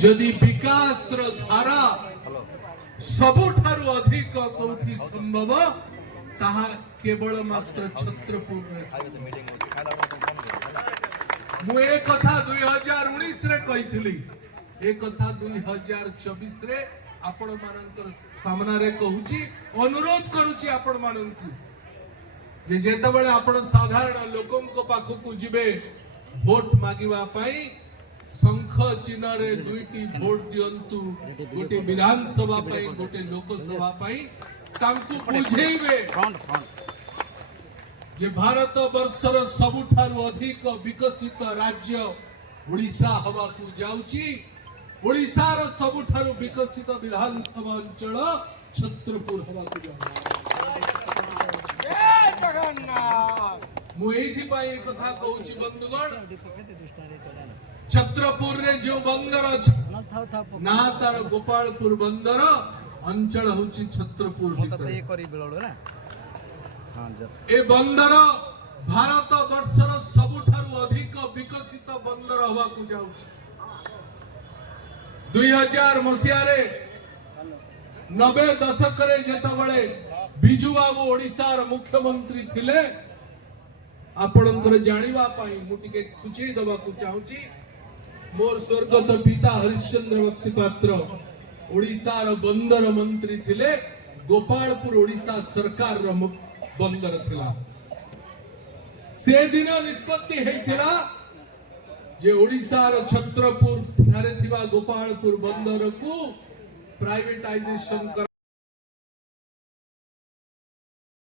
जदि विकास धारा सबुठारु अधिक कोठी संभव ताहा केवल मात्र छत्रपुर मु ए कथा 2019 रे कहितली ए कथा 2024 रे आपण मानकर सामना रे कहूची अनुरोध करूची आपण माननकु जे जेतबेले आपण साधारण लोकंक पाखकु जिबे वोट मागिबा पाई शंख चिन्ह रे दुईटी वोट दियंतु गोटे विधानसभा पाई गोटे लोकसभा पाई तांकु बुझेइबे जे भारत वर्षर सबुठारु अधिक विकसित राज्य ओडिशा हवा को जाउची ओडिशार सबुठारु विकसित विधानसभा अंचल छत्रपुर हवा को जाउची मु एथि पाई कथा कहूची बंधुगण छत्रपुर रे जो बंदर अछि ना तार गोपालपुर बंदर अंचल होची छत्रपुर भीतर ए बंदर भारत वर्षर सबुठारु अधिक विकसित बंदर हवा को जाउछि 2000 मसिया रे 90 दशक रे जेतबळे बिजू बाबू ओडिसा र मुख्यमंत्री थिले आपणकर जानिबा पाई मु टिके सूची दबा को चाहूची मोर स्वर्गत पिता हरिश्चंद्र बक्सीपात्र ओडिसा र बंदर मंत्री थिले गोपालपुर ओडिसा सरकार र बंदर थिला से दिन निष्पत्ति हेतिला जे ओडिसा छत्रपुर ठारे थिबा गोपालपुर बंदर को प्राइवेटाइजेशन